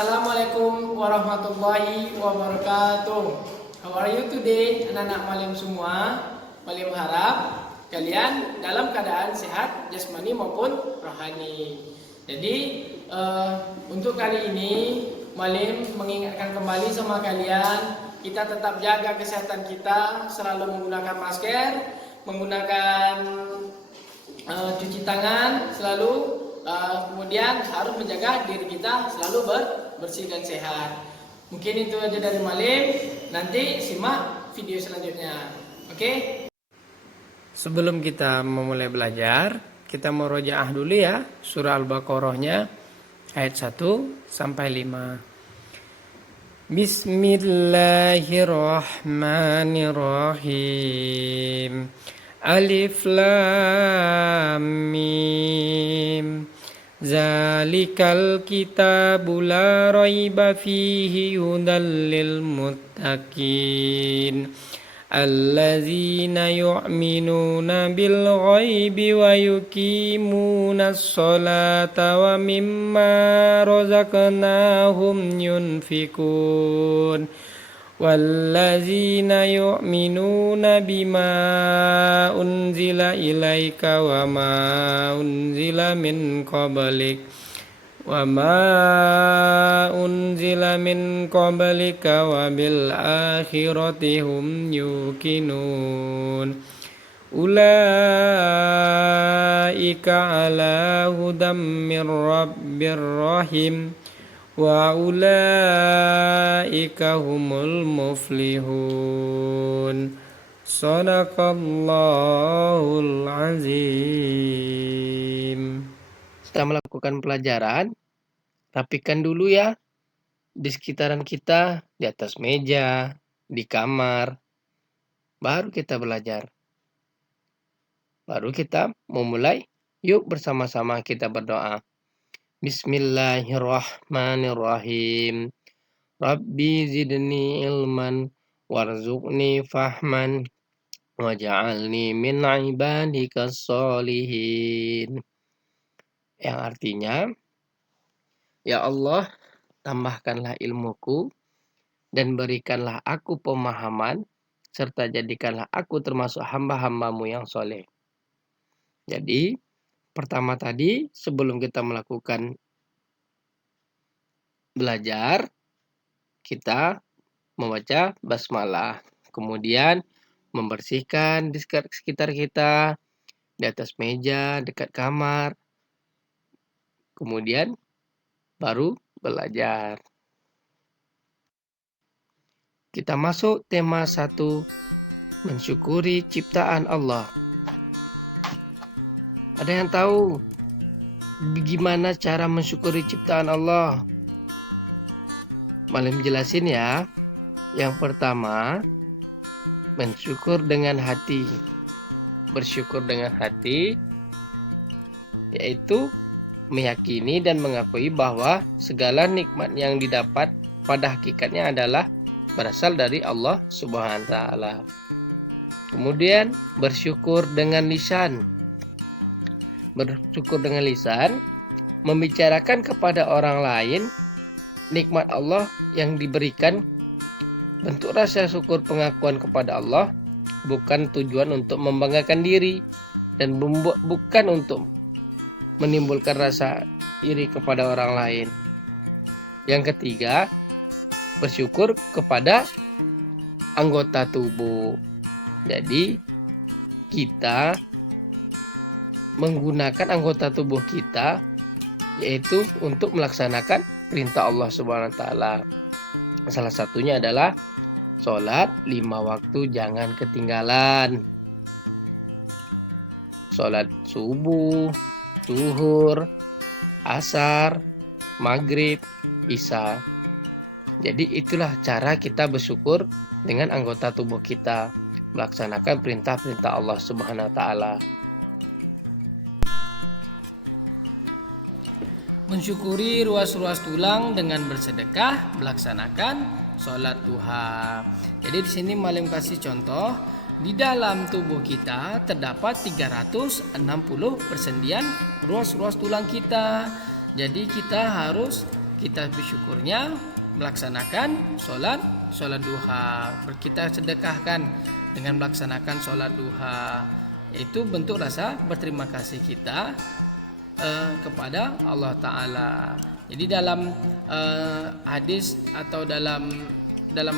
Assalamualaikum warahmatullahi wabarakatuh. How are you today, anak-anak Malim semua? Malim harap kalian dalam keadaan sehat jasmani maupun rohani. Jadi untuk kali ini Malim mengingatkan kembali sama kalian, kita tetap jaga kesehatan kita, selalu menggunakan masker, menggunakan cuci tangan selalu. Kemudian harus menjaga diri kita selalu bersih dan sehat. Mungkin itu aja dari Malim. Nanti simak video selanjutnya. Oke? Sebelum kita memulai belajar, kita mau rojaah dulu ya surah Al-Baqarahnya ayat 1 sampai 5. Bismillahirrahmanirrahim. Alif Lam Mim. Zalikal kitabu la raiba fihi hudal lil muttaqin allazina yu'minuna bil ghaibi wa yuqimuna sholata wa mimma razaqnahum yunfikun wallazina yu'minuna bima unzila ilaika wa ma unzila min qablik wa ma unzila min qablika wa bil akhirati hum yuqinun ulaika ala hudam mir rabbir rahim wa ulaika humul muflihun. Shadaqallahul azim. Setelah melakukan pelajaran, rapikan dulu ya di sekitaran kita, di atas meja, di kamar. Baru kita belajar. Baru kita memulai. Yuk bersama-sama kita berdoa. Bismillahirrahmanirrahim. Rabbi zidni ilman warzuqni fahman waj'alni min ibadikas sholihin. Yang artinya, ya Allah, tambahkanlah ilmuku dan berikanlah aku pemahaman serta jadikanlah aku termasuk hamba-hambamu yang soleh. Jadi, pertama tadi, sebelum kita melakukan belajar, kita membaca basmalah. Kemudian membersihkan di sekitar kita, di atas meja, dekat kamar. Kemudian baru belajar. Kita masuk tema 1, mensyukuri ciptaan Allah. Ada yang tahu bagaimana cara mensyukuri ciptaan Allah? Malim jelasin ya. Yang pertama, mensyukur dengan hati. Bersyukur dengan hati yaitu meyakini dan mengakui bahwa segala nikmat yang didapat pada hakikatnya adalah berasal dari Allah Subhanahu wa taala. Kemudian bersyukur dengan lisan. Bersyukur dengan lisan, membicarakan kepada orang lain nikmat Allah yang diberikan. Bentuk rasa syukur pengakuan kepada Allah bukan tujuan untuk membanggakan diri dan bukan untuk menimbulkan rasa iri kepada orang lain. Yang ketiga, bersyukur kepada anggota tubuh. Jadi kita menggunakan anggota tubuh kita yaitu untuk melaksanakan perintah Allah Subhanahu wa taala. Salah satunya adalah sholat 5 waktu jangan ketinggalan. Sholat subuh, zuhur, asar, maghrib, isya. Jadi itulah cara kita bersyukur dengan anggota tubuh kita, melaksanakan perintah-perintah Allah Subhanahu wa taala. Mensyukuri ruas-ruas tulang dengan bersedekah, melaksanakan sholat duha. Jadi di sini Malim kasih contoh, di dalam tubuh kita terdapat 360 persendian ruas-ruas tulang kita. Jadi kita harus kita bersyukurnya melaksanakan sholat duha. Kita sedekahkan dengan melaksanakan sholat duha, yaitu bentuk rasa berterima kasih kita kepada Allah Ta'ala. Jadi dalam hadis atau dalam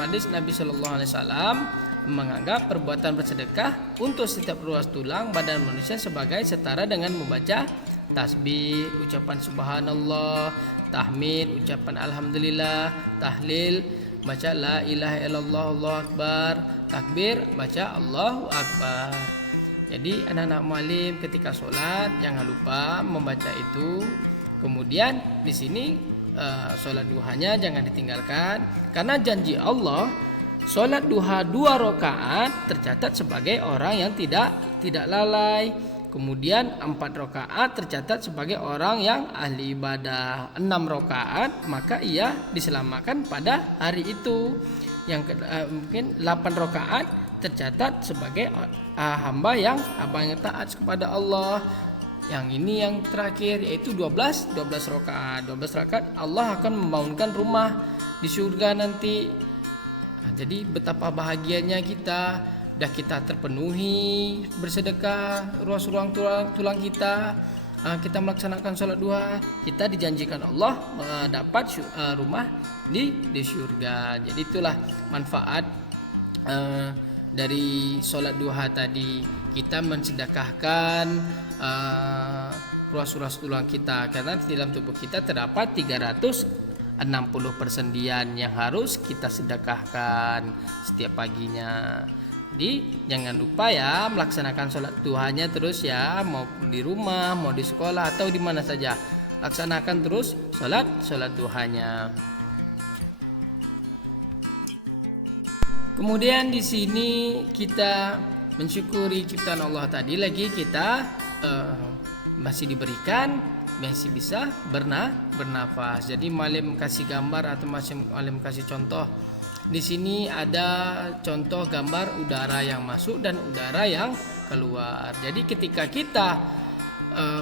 hadis Nabi Shallallahu Alaihi Wasallam menganggap perbuatan bersedekah untuk setiap ruas tulang badan manusia sebagai setara dengan membaca tasbih, ucapan subhanallah, tahmid, ucapan alhamdulillah, tahlil, baca la ilaha illallah, Allahu akbar, takbir, baca Allahu akbar. Jadi anak-anak muallim ketika sholat jangan lupa membaca itu. Kemudian di sini sholat duhanya jangan ditinggalkan, karena janji Allah sholat duha 2 rakaat tercatat sebagai orang yang tidak lalai. Kemudian 4 rakaat tercatat sebagai orang yang ahli ibadah. 6 rakaat maka ia diselamatkan pada hari itu. Mungkin 8 rakaat tercatat sebagai hamba yang taat kepada Allah. Yang ini yang terakhir yaitu 12 rakaat. 12 rakaat Allah akan membangunkan rumah di surga nanti. Nah, jadi betapa bahagianya kita terpenuhi bersedekah ruang tulang kita. Kita melaksanakan sholat duha, kita dijanjikan Allah mendapat rumah di surga. Jadi itulah manfaat dari sholat duha tadi. Kita mensedekahkan ruas-ruas tulang kita, karena di dalam tubuh kita terdapat 360 persendian yang harus kita sedekahkan setiap paginya. Jadi jangan lupa ya melaksanakan sholat duhanya terus ya, mau di rumah, mau di sekolah atau di mana saja, laksanakan terus sholat duhanya. Kemudian di sini kita mensyukuri ciptaan Allah tadi, lagi kita masih diberikan, masih bisa bernafas. Jadi malim kasih gambar atau malim kasih contoh. Di sini ada contoh gambar udara yang masuk dan udara yang keluar. Jadi ketika kita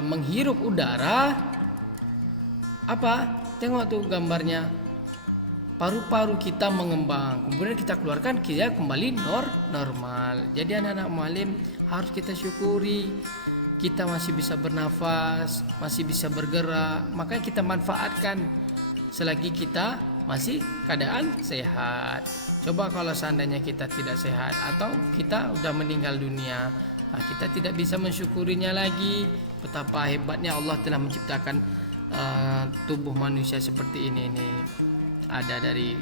menghirup udara, tengok tuh gambarnya, paru-paru kita mengembang, kemudian kita keluarkan, kita kembali normal. Jadi anak-anak muallim harus kita syukuri, kita masih bisa bernafas, masih bisa bergerak, maka kita manfaatkan selagi kita masih keadaan sehat. Coba kalau seandainya kita tidak sehat atau kita udah meninggal dunia, kita tidak bisa mensyukurinya lagi. Betapa hebatnya Allah telah menciptakan tubuh manusia seperti ini nih. Ada dari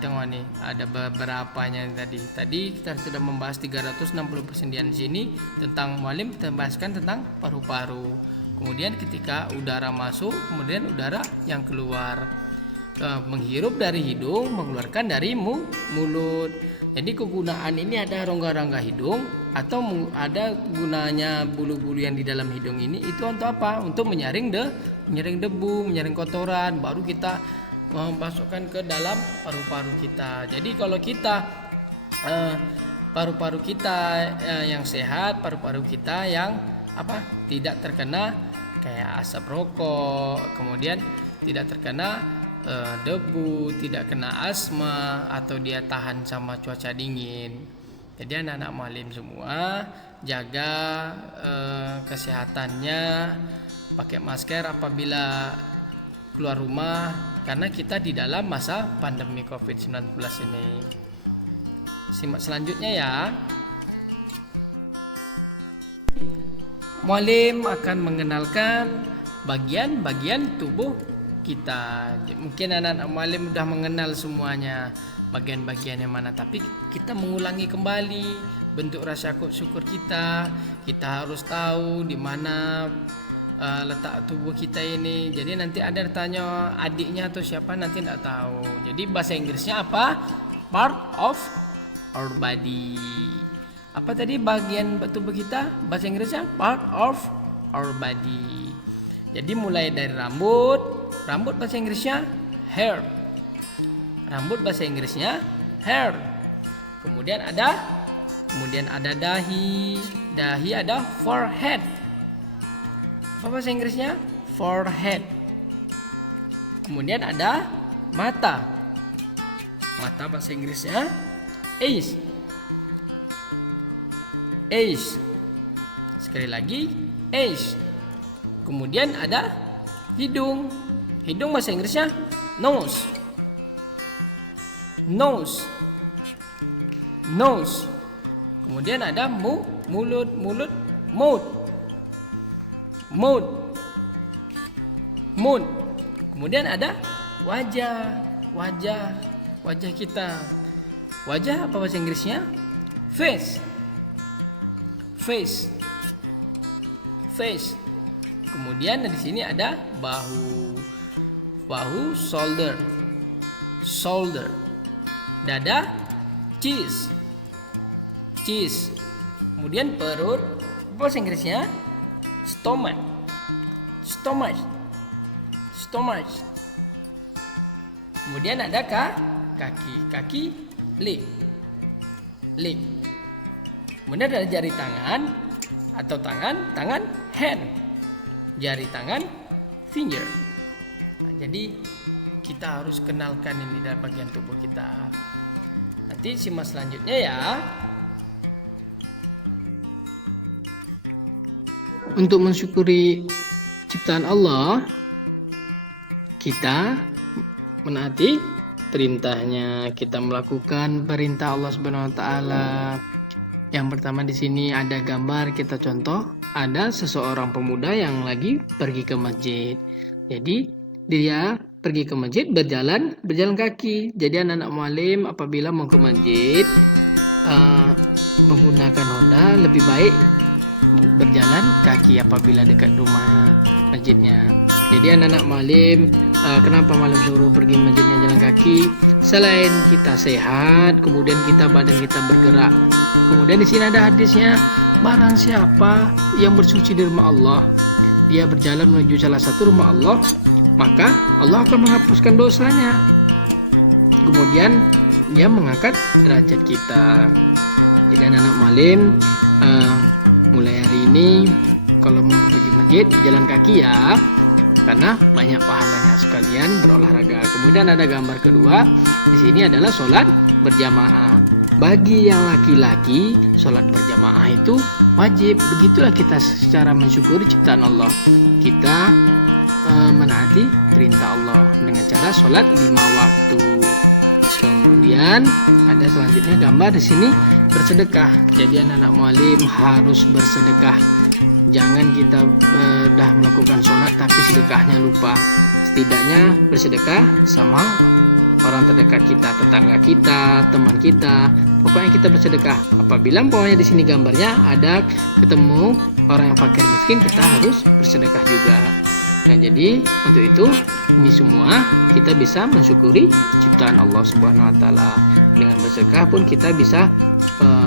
tengok nih, ada beberapanya tadi kita sudah membahas 360 persendian di sini. Tentang muallim kita bahaskan tentang paru-paru. Kemudian ketika udara masuk, kemudian udara yang keluar, menghirup dari hidung, mengeluarkan dari mulut. Jadi kegunaan ini ada rongga-rongga hidung atau ada gunanya bulu-bulu yang di dalam hidung ini itu untuk apa? Untuk menyaring debu, menyaring kotoran, baru kita memasukkan ke dalam paru-paru kita. Jadi kalau kita paru-paru kita yang sehat, paru-paru kita yang tidak terkena kayak asap rokok, kemudian tidak terkena debu, tidak kena asma atau dia tahan sama cuaca dingin. Jadi anak-anak muallim semua jaga kesehatannya, pakai masker apabila keluar rumah, karena kita di dalam masa pandemi COVID-19 ini. Simak selanjutnya ya. Muallim akan mengenalkan bagian-bagian tubuh kita. Mungkin anak-anak muallim sudah mengenal semuanya bagian-bagian yang mana, tapi kita mengulangi kembali bentuk rasa syukur kita. Kita harus tahu di mana letak tubuh kita ini. Jadi nanti ada tanya adiknya atau siapa, nanti tidak tahu. Jadi bahasa Inggrisnya apa? Part of our body. Apa tadi bagian tubuh kita? Bahasa Inggrisnya part of our body. Jadi mulai dari rambut bahasa Inggrisnya hair. Rambut bahasa Inggrisnya hair. Kemudian ada dahi ada forehead. Apa bahasa Inggrisnya? Forehead. Kemudian ada mata. Mata bahasa Inggrisnya eyes. Eyes. Sekali lagi eyes. Kemudian ada hidung. Hidung bahasa Inggrisnya nose. Nose. Nose. Kemudian ada mulut. Mouth. Mouth. Mouth. Kemudian ada wajah. Wajah kita. Wajah apa bahasa Inggrisnya? Face. Face. Face. Kemudian di sini ada bahu. Bahu, shoulder. Shoulder. Dada, chest. Chest. Kemudian perut, apa bahasa Inggrisnya? Stomach. Stomach. Stomach. Kemudian ada kaki. Kaki, leg. Leg. Kemudian ada jari tangan atau tangan hand. Jari tangan finger. Nah, jadi kita harus kenalkan ini dari bagian tubuh kita. Nanti simak selanjutnya ya. Untuk mensyukuri ciptaan Allah, kita menaati perintahnya, kita melakukan perintah Allah Subhanahu wa taala. Yang pertama di sini ada gambar, kita contoh, ada seseorang pemuda yang lagi pergi ke masjid. Jadi dia pergi ke masjid berjalan kaki. Jadi anak-anak mualim apabila mau ke masjid menggunakan Honda lebih baik berjalan kaki apabila dekat rumah masjidnya. Jadi anak-anak mualim, kenapa malam suruh pergi masjidnya jalan kaki? Selain kita sehat, kemudian badan kita bergerak. Kemudian di sini ada hadisnya, barang siapa yang bersuci di rumah Allah, dia berjalan menuju salah satu rumah Allah, maka Allah akan menghapuskan dosanya. Kemudian dia mengangkat derajat kita. Jadi anak-anak mualim, mulai hari ini kalau mau pergi masjid jalan kaki ya, karena banyak pahalanya sekalian berolahraga. Kemudian ada gambar kedua, di sini adalah sholat berjamaah. Bagi yang laki-laki, sholat berjamaah itu wajib. Begitulah kita secara mensyukuri ciptaan Allah. Kita menaati perintah Allah dengan cara sholat 5 waktu. Kemudian ada selanjutnya gambar di sini bersedekah. Jadi anak-anak mualim harus bersedekah. Jangan kita dah melakukan sholat tapi sedekahnya lupa. Setidaknya bersedekah sama orang terdekat kita, tetangga kita, teman kita. Pokoknya kita bersedekah. Apabila pokoknya di sini gambarnya ada ketemu orang yang fakir miskin, kita harus bersedekah juga. Nah, jadi untuk itu ini semua kita bisa mensyukuri ciptaan Allah Subhanahu wa taala. Dengan bersedekah pun kita bisa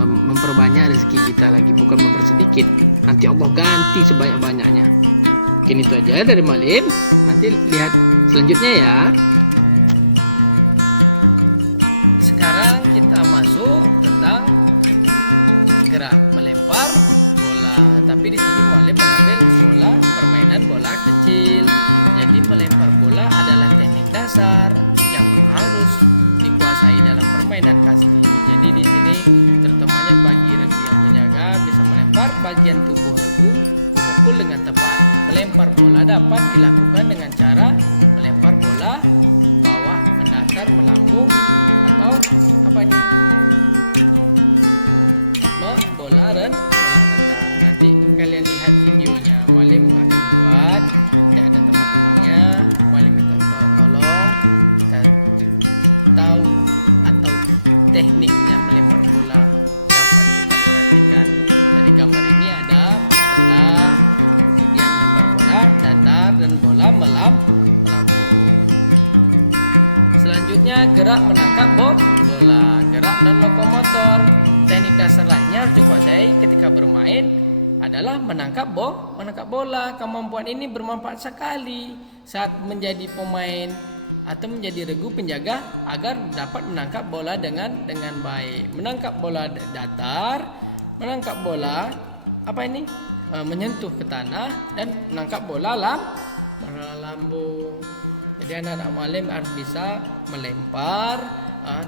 memperbanyak rezeki kita lagi, bukan mempersedikit. Nanti Allah ganti sebanyak-banyaknya. Mungkin itu aja dari Malim. Nanti lihat selanjutnya ya. Sekarang kita masuk tentang gerak melempar bola. Tapi di sini Malim mengambil bola permainan bola kecil. Jadi melempar bola adalah teknik dasar yang harus dikuasai dalam permainan kasti. Jadi di sini terutamanya bagi regu yang menjaga bisa melempar bagian tubuh regu memukul dengan tepat. Melempar bola dapat dilakukan dengan cara melempar bola bawah mendatar melambung atau apa ini? Bola rendah. Nanti kalian lihat videonya. Malim akan buat. Tidak ada teman-temannya. Malim minta tolong kita tahu atau tekniknya melempar bola dapat kita perhatikan. Dari gambar ini ada rendah, kemudian lempar bola datar dan bola melambung. Selanjutnya gerak menangkap bola, gerak non lokomotor. Teknik dasar lainnya harus dikuasai ketika bermain adalah menangkap bola. Kemampuan ini bermanfaat sekali saat menjadi pemain atau menjadi regu penjaga agar dapat menangkap bola dengan baik. Menangkap bola datar, menangkap bola menyentuh ke tanah, dan menangkap bola lambung. Jadi anak-anak muallim harus bisa melempar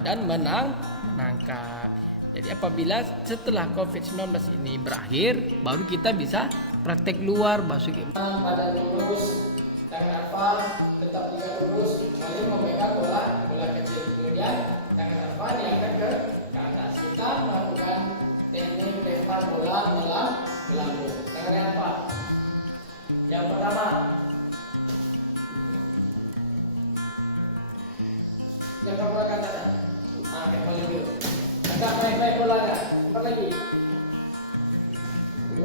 dan menangkap. Jadi apabila setelah COVID-19 ini berakhir, baru kita bisa praktek luar, basuh pada lurus, tangan apa tetap juga lurus, muallim memegang bola kecil, kemudian tangan apa diangkat ke atas. Kita melakukan teknik lempar bola melambung. Tangan apa? Yang pertama, lempar bola ke atas. Lempar lagi. Angkat naik bolanya. Lempar lagi. 2, 5,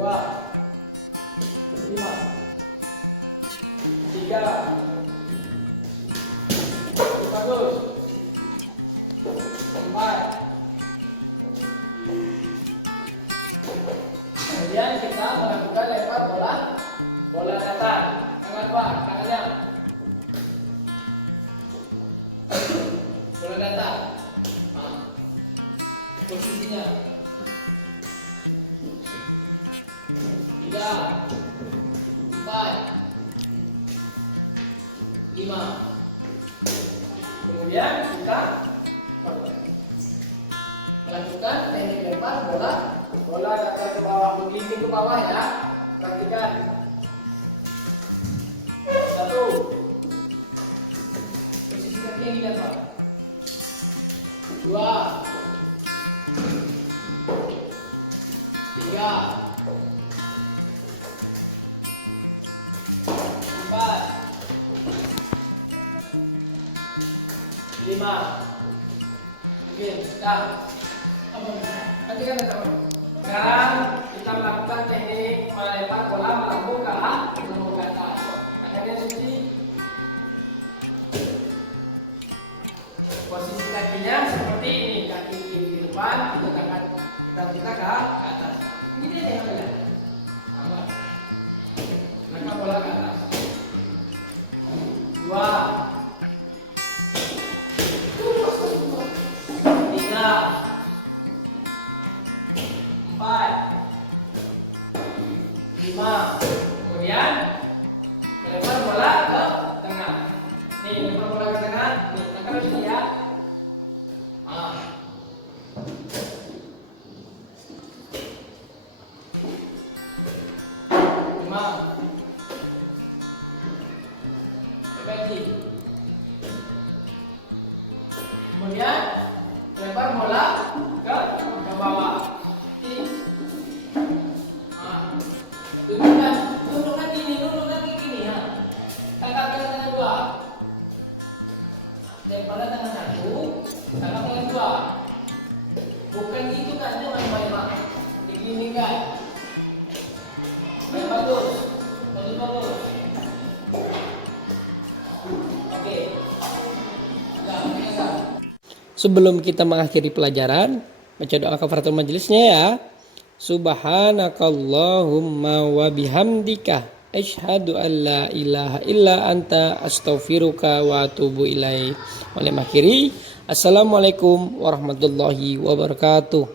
3, bagus. 4. Kemudian kita melakukan lempar bola datar. Tangan apa? Tangannya. Bola datar. Posisinya 3, 4, 5. Kemudian kita melakukan teknik lempar bola datar ke bawah, menggelinding ke bawah ya. Perhatikan. 1. Posisi kaki yang kita Pak. 2, 3, 4, 5. Oke, dah. Nanti kan teman. Sekarang kita melakukan teknik melempar bola melambung ke atas. Tangannya suci. Posisi kakinya seperti ini, kaki kiri di depan, tangan kita ke atas. Ini dia yang ada. Lempar bola ke atas. 2, 3, 4, 5. Kemudian melempar bola ke tengah. Nih, lempar bola ke tengah. Nih, tengah di sini ya. 5. Kemudian lempar bola ke bawah. Tunduk lagi gini ya. Tangkap tangan 2. Daripada tangan 1, tangkap tangan 2. Bukan gitu kan, itu main-main. Begini kan. Bagus. Oke. Sebelum kita mengakhiri pelajaran, baca doa kafaratul majelisnya ya. Subhanakallahumma wa bihamdika asyhadu an la ilaha illa anta astaghfiruka wa atubu ilaik. Assalamualaikum warahmatullahi wabarakatuh.